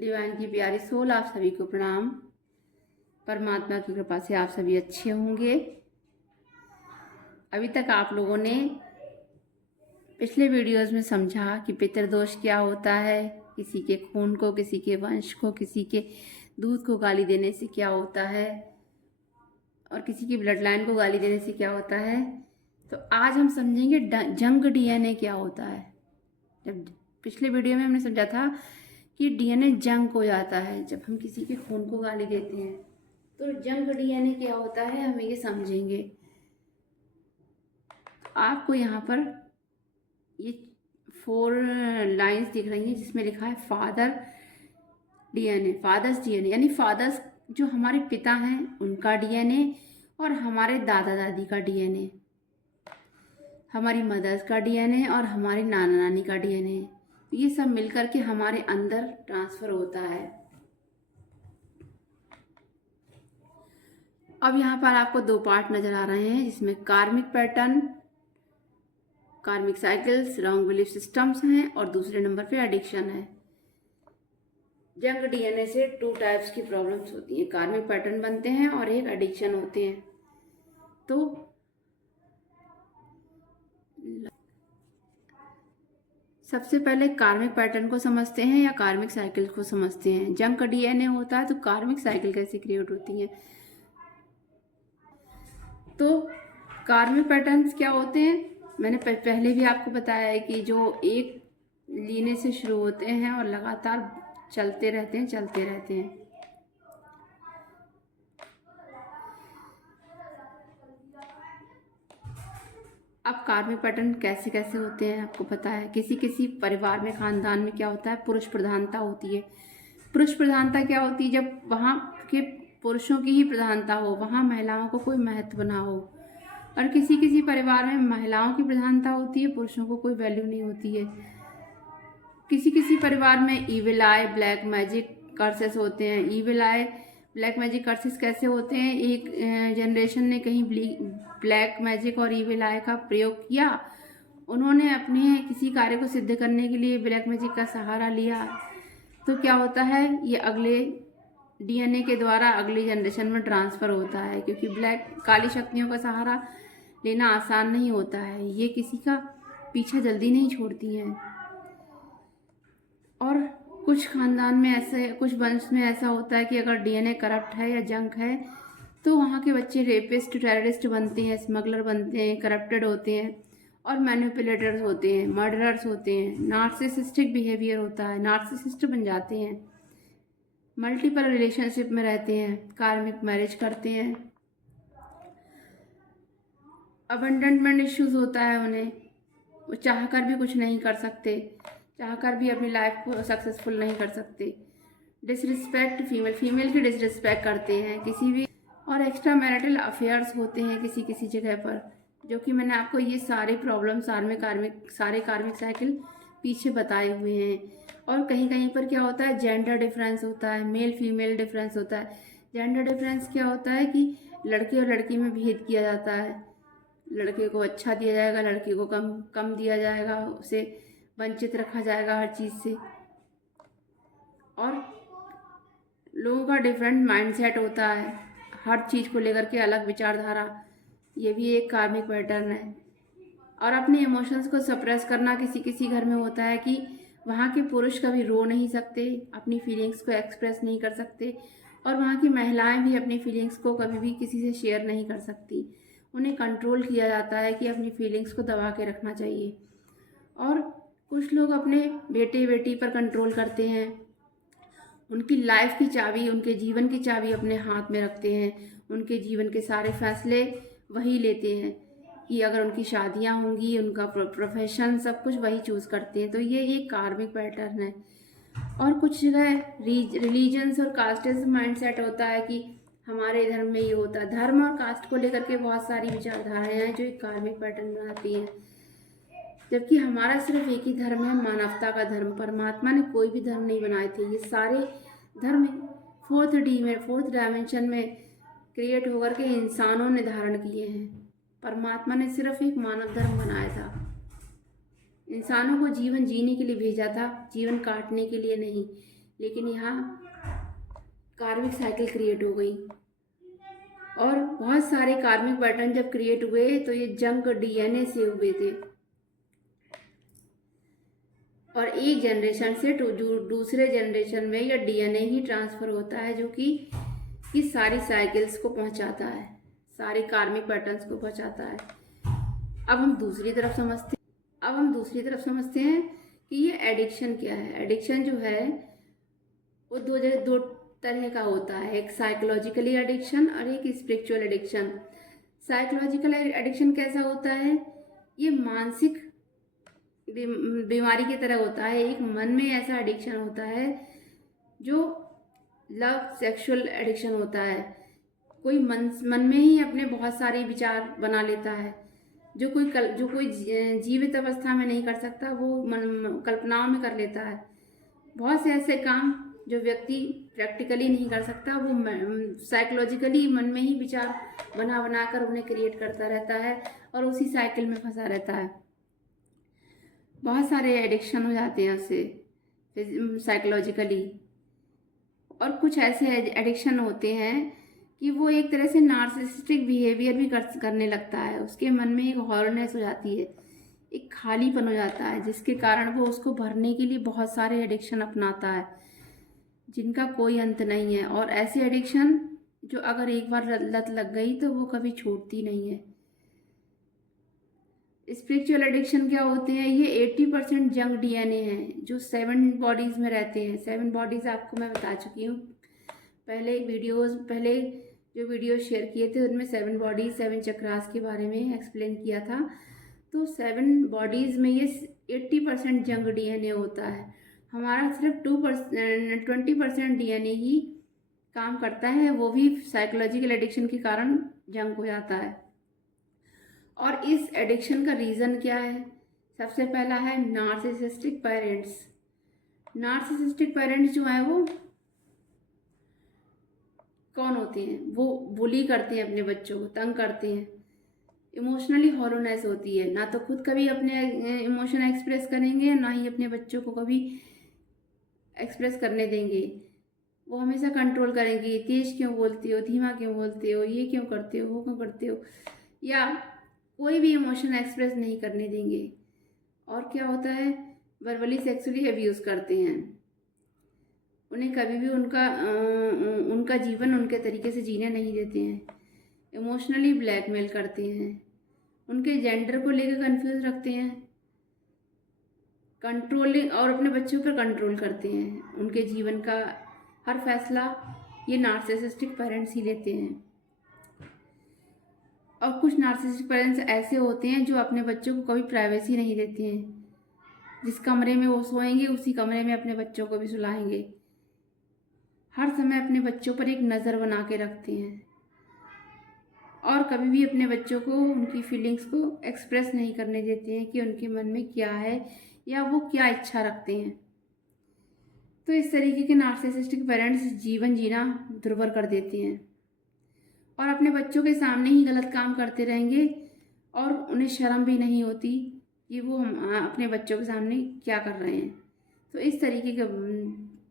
Divine की प्यारी soul, आप सभी को प्रणाम। परमात्मा की कृपा से आप सभी अच्छे होंगे। अभी तक आप लोगों ने पिछले वीडियोस में समझा कि पितृदोष क्या होता है, किसी के खून को, किसी के वंश को, किसी के दूध को गाली देने से क्या होता है और किसी की ब्लड लाइन को गाली देने से क्या होता है। तो आज हम समझेंगे जंक डीएनए क्या होता है। जब पिछले वीडियो में हमने समझा था कि डीएनए जंक हो जाता है जब हम किसी के खून को गाली देते हैं। तो जंक डीएनए क्या होता है हमें ये समझेंगे। आपको यहाँ पर ये 4 लाइंस दिख रही हैं जिसमें लिखा है फादर डीएनए, फादर्स डीएनए, यानी फादर्स जो हमारे पिता हैं उनका डीएनए और हमारे दादा दादी का डीएनए, हमारी मदर्स का डीएनए और हमारे नाना नानी का डीएनए, ये सब मिलकर के हमारे अंदर ट्रांसफर होता है। अब यहाँ पर आपको 2 पार्ट नजर आ रहे हैं जिसमें कार्मिक पैटर्न, कार्मिक साइकिल्स, रॉन्ग बिलीफ सिस्टम्स हैं और दूसरे नंबर पे एडिक्शन है। जंक डीएनए से 2 टाइप्स की प्रॉब्लम्स होती हैं, कार्मिक पैटर्न बनते हैं और एक एडिक्शन होते हैं। तो सबसे पहले कार्मिक पैटर्न को समझते हैं या कार्मिक साइकिल को समझते हैं। जंक डीएनए होता है तो कार्मिक साइकिल कैसे क्रिएट होती है। तो कार्मिक पैटर्न्स क्या होते हैं, मैंने पहले भी आपको बताया है कि जो एक लीने से शुरू होते हैं और लगातार चलते रहते हैं। अब कार्मिक पैटर्न कैसे कैसे होते हैं आपको पता है। किसी किसी परिवार में, खानदान में क्या होता है, पुरुष प्रधानता होती है। पुरुष प्रधानता क्या होती है, जब वहाँ के पुरुषों की ही प्रधानता हो, वहाँ महिलाओं को कोई महत्व ना हो। और किसी किसी परिवार में महिलाओं की प्रधानता होती है, पुरुषों को कोई वैल्यू नहीं होती है। किसी किसी परिवार में ईविल आई, ब्लैक मैजिक कर्सेस होते हैं। ईविल आई, ब्लैक मैजिक कर्सेस कैसे होते हैं, एक जनरेशन ने कहीं ब्लैक मैजिक और ईविल आई का प्रयोग किया, उन्होंने अपने किसी कार्य को सिद्ध करने के लिए ब्लैक मैजिक का सहारा लिया, तो क्या होता है, ये अगले डीएनए के द्वारा अगली जनरेशन में ट्रांसफ़र होता है। क्योंकि काली शक्तियों का सहारा लेना आसान नहीं होता है, ये किसी का पीछा जल्दी नहीं छोड़ती हैं। और कुछ खानदान में ऐसे, कुछ वंश में ऐसा होता है कि अगर डीएनए करप्ट है या जंक है तो वहाँ के बच्चे रेपिस्ट, टेररिस्ट बनते हैं, स्मगलर बनते हैं, करप्टेड होते हैं और मैनिपुलेटर्स होते हैं, मर्डरर्स होते हैं, नार्सिसिस्टिक बिहेवियर होता है, नार्सिसिस्ट बन जाते हैं, मल्टीपल रिलेशनशिप में रहते हैं, कार्मिक मैरिज करते हैं, अबंडनमेंट इश्यूज होता है उन्हें, वो चाह कर भी कुछ नहीं कर सकते, चाहकर भी अपनी लाइफ को सक्सेसफुल नहीं कर सकते। डिसरिस्पेक्ट, फीमेल की डिसरिस्पेक्ट करते हैं किसी भी, और एक्स्ट्रा मैरिटल अफेयर्स होते हैं किसी किसी जगह पर, जो कि मैंने आपको ये सारे प्रॉब्लम सारे कार्मिक साइकिल पीछे बताए हुए हैं। और कहीं कहीं पर क्या होता है, जेंडर डिफरेंस होता है, मेल फीमेल डिफरेंस होता है। जेंडर डिफरेंस क्या होता है कि लड़के और लड़की में भेद किया जाता है, लड़के को अच्छा दिया जाएगा, लड़की को कम दिया जाएगा, उसे वंचित रखा जाएगा हर चीज़ से। और लोगों का डिफरेंट माइंडसेट होता है, हर चीज़ को लेकर के अलग विचारधारा, ये भी एक कार्मिक पैटर्न है। और अपने इमोशंस को सप्रेस करना किसी किसी घर में होता है कि वहाँ के पुरुष कभी रो नहीं सकते, अपनी फीलिंग्स को एक्सप्रेस नहीं कर सकते, और वहाँ की महिलाएं भी अपनी फीलिंग्स को कभी भी किसी से शेयर नहीं कर सकती। उन्हें कंट्रोल किया जाता है कि अपनी फीलिंग्स को दबा के रखना चाहिए। और कुछ लोग अपने बेटे बेटी पर कंट्रोल करते हैं, उनकी लाइफ की चाबी, उनके जीवन की चाबी अपने हाथ में रखते हैं, उनके जीवन के सारे फैसले वही लेते हैं कि अगर उनकी शादियां होंगी, उनका प्रोफेशन, सब कुछ वही चूज़ करते हैं। तो ये एक कार्मिक पैटर्न है। और कुछ जगह रिलीजन्स और कास्टिज्म माइंडसेट होता है कि हमारे धर्म में ये होता है। धर्म और कास्ट को लेकर के बहुत सारी विचारधाराएं हैं जो एक कार्मिक पैटर्न बनाती हैं, जबकि हमारा सिर्फ एक ही धर्म है, मानवता का धर्म। परमात्मा ने कोई भी धर्म नहीं बनाए थे, ये सारे धर्म 4th डायमेंशन में क्रिएट होकर के इंसानों ने धारण किए हैं। परमात्मा ने सिर्फ एक मानव धर्म बनाया था, इंसानों को जीवन जीने के लिए भेजा था, जीवन काटने के लिए नहीं। लेकिन यहाँ कार्मिक साइकिल क्रिएट हो गई और बहुत सारे कार्मिक पैटर्न जब क्रिएट हुए तो ये जंक डीएनए से हुए थे और एक जनरेशन से दूसरे जनरेशन में यह डीएनए ही ट्रांसफ़र होता है जो कि सारी साइकिल्स को पहुंचाता है, सारे कार्मिक पैटर्न्स को पहुंचाता है। अब हम दूसरी तरफ समझते हैं कि ये एडिक्शन क्या है। एडिक्शन जो है वो दो तरह का होता है, एक साइकोलॉजिकली एडिक्शन और एक स्पिरिचुअल एडिक्शन। साइकोलॉजिकल एडिक्शन कैसा होता है? ये मानसिक बीमारी की तरह होता है। एक मन में ऐसा एडिक्शन होता है जो लव सेक्सुअल एडिक्शन होता है। कोई मन में ही अपने बहुत सारे विचार बना लेता है जो कोई जीवित अवस्था में नहीं कर सकता, वो कल्पनाओं में कर लेता है। बहुत से ऐसे काम जो व्यक्ति प्रैक्टिकली नहीं कर सकता वो साइकोलॉजिकली मन में ही विचार बना कर उन्हें क्रिएट करता रहता है और उसी साइकिल में फंसा रहता है। बहुत सारे एडिक्शन हो जाते हैं उससे साइकोलॉजिकली। और कुछ ऐसे एडिक्शन होते हैं कि वो एक तरह से नार्सिसिस्टिक बिहेवियर भी करने लगता है। उसके मन में एक हॉररनेस हो जाती है, एक खालीपन हो जाता है, जिसके कारण वो उसको भरने के लिए बहुत सारे एडिक्शन अपनाता है जिनका कोई अंत नहीं है। और ऐसे एडिक्शन जो अगर एक बार लत लग गई तो वो कभी छूटती नहीं है। स्पिरिचुअल एडिक्शन क्या होते हैं? ये 80% जंक डीएनए हैं जो 7 बॉडीज़ में रहते हैं। 7 बॉडीज़ आपको मैं बता चुकी हूँ पहले जो वीडियो शेयर किए थे उनमें 7 बॉडीज़ 7 चक्रास के बारे में एक्सप्लेन किया था। तो 7 बॉडीज़ में ये 80% जंक डीएनए होता है। हमारा सिर्फ 20% डीएनए ही काम करता है, वो भी साइकोलॉजिकल एडिक्शन के कारण जंक हो जाता है। और इस एडिक्शन का रीज़न क्या है? सबसे पहला है नार्सिसिस्टिक पेरेंट्स। नार्सिसिस्टिक पेरेंट्स जो हैं वो कौन होते हैं? वो बुली करते हैं, अपने बच्चों को तंग करते हैं। इमोशनली हॉलोनेस होती है, ना तो खुद कभी अपने इमोशन एक्सप्रेस करेंगे, ना ही अपने बच्चों को कभी एक्सप्रेस करने देंगे। वो हमेशा कंट्रोल करेंगे, तेज क्यों बोलते हो, धीमा क्यों बोलते हो, ये क्यों करते हो, वो क्यों करते हो, या कोई भी इमोशन एक्सप्रेस नहीं करने देंगे। और क्या होता है? वर्बली सेक्सुअली अब्यूज़ करते हैं। उन्हें कभी भी उनका जीवन उनके तरीके से जीने नहीं देते हैं। इमोशनली ब्लैकमेल करते हैं, उनके जेंडर को लेकर कंफ्यूज रखते हैं, कंट्रोलिंग और अपने बच्चों पर कंट्रोल करते हैं। उनके जीवन का हर फैसला ये नार्सिसिस्टिक पेरेंट्स ही लेते हैं। और कुछ नार्सिसिस्टिक पेरेंट्स ऐसे होते हैं जो अपने बच्चों को कभी प्राइवेसी नहीं देते हैं। जिस कमरे में वो सोएंगे उसी कमरे में अपने बच्चों को भी सुलाएंगे। हर समय अपने बच्चों पर एक नज़र बना के रखते हैं और कभी भी अपने बच्चों को उनकी फीलिंग्स को एक्सप्रेस नहीं करने देते हैं कि उनके मन में क्या है या वो क्या इच्छा रखते हैं। तो इस तरीके के नार्सिसिस्टिक पेरेंट्स जीवन जीना दुर्भर कर देते हैं और अपने बच्चों के सामने ही गलत काम करते रहेंगे और उन्हें शर्म भी नहीं होती कि वो अपने बच्चों के सामने क्या कर रहे हैं। तो इस तरीके के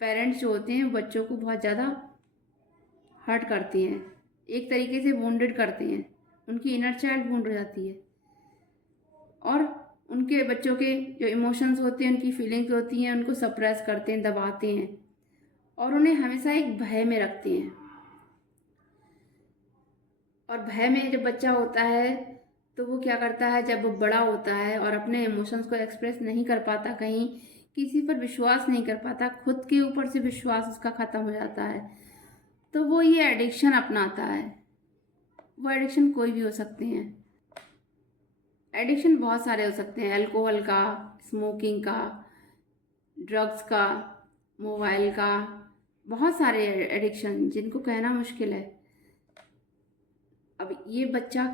पेरेंट्स जो होते हैं बच्चों को बहुत ज़्यादा हर्ट करते हैं, एक तरीके से वुंडेड करते हैं, उनकी इनर चाइल्ड वुंड हो जाती है और उनके बच्चों के जो इमोशंस होते हैं, उनकी फीलिंग्स होती हैं, उनको सप्रेस करते हैं, दबाते हैं और उन्हें हमेशा एक भय में रखते हैं। और भय में जब बच्चा होता है तो वो क्या करता है, जब वो बड़ा होता है और अपने इमोशंस को एक्सप्रेस नहीं कर पाता, कहीं किसी पर विश्वास नहीं कर पाता, खुद के ऊपर से विश्वास उसका ख़त्म हो जाता है, तो वो ये एडिक्शन अपनाता है। वो एडिक्शन कोई भी हो सकते हैं। एडिक्शन बहुत सारे हो सकते हैं, अल्कोहल का, स्मोकिंग का, ड्रग्स का, मोबाइल का, बहुत सारे एडिक्शन जिनको कहना मुश्किल है। अब ये बच्चा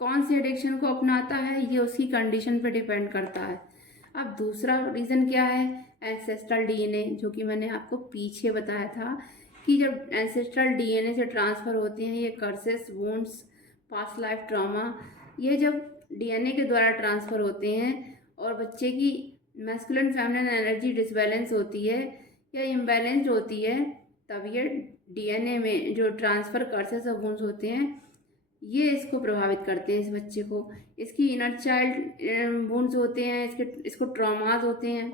कौन से एडिक्शन को अपनाता है ये उसकी कंडीशन पर डिपेंड करता है। अब दूसरा रीज़न क्या है? एंसेस्ट्रल डीएनए, जो कि मैंने आपको पीछे बताया था कि जब एंसेस्ट्रल डीएनए से ट्रांसफ़र होते हैं ये curses, wounds, past life trauma, ये जब डीएनए के द्वारा ट्रांसफ़र होते हैं और बच्चे की मैस्कुलिन फेमिनिन एनर्जी डिसबैलेंस होती है या इम्बैलेंस्ड होती है, तब ये डीएनए में जो ट्रांसफ़र कर्सेस ऑफ वुंड्स होते हैं ये इसको प्रभावित करते हैं, इस बच्चे को। इसकी इनर चाइल्ड वुंड्स होते हैं, इसको ट्रॉमास होते हैं,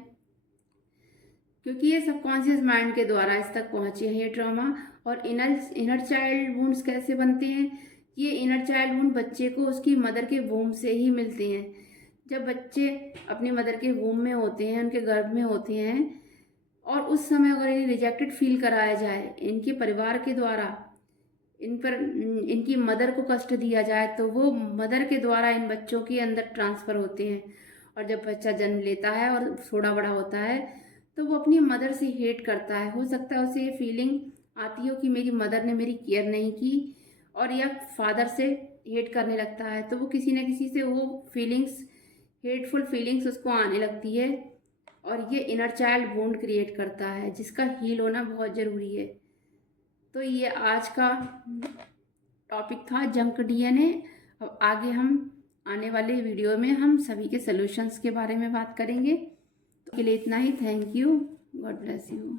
क्योंकि ये सबकॉन्शियस माइंड के द्वारा इस तक पहुँचे हैं ये ट्रॉमा। और इनर चाइल्ड वुंड्स कैसे बनते हैं? ये इनर चाइल्ड वुंड बच्चे को उसकी मदर के वूम से ही मिलते हैं। जब बच्चे अपनी मदर के वूम में होते हैं, उनके गर्भ में होते हैं, और उस समय अगर इन्हें रिजेक्टेड फील कराया जाए इनके परिवार के द्वारा, इनकी मदर को कष्ट दिया जाए, तो वो मदर के द्वारा इन बच्चों के अंदर ट्रांसफ़र होते हैं। और जब बच्चा जन्म लेता है और थोड़ा बड़ा होता है तो वो अपनी मदर से हेट करता है। हो सकता है उसे ये फीलिंग आती हो कि मेरी मदर ने मेरी केयर नहीं की, और या फादर से हेट करने लगता है, तो वो किसी न किसी से वो फीलिंग्स, हेटफुल फीलिंग्स उसको आने लगती है, और ये इनर चाइल्ड वुंड क्रिएट करता है, जिसका हील होना बहुत ज़रूरी है। तो ये आज का टॉपिक था जंक डीएनए। अब आगे हम आने वाले वीडियो में हम सभी के सॉल्यूशंस के बारे में बात करेंगे। तो के लिए इतना ही। Thank you. God bless you.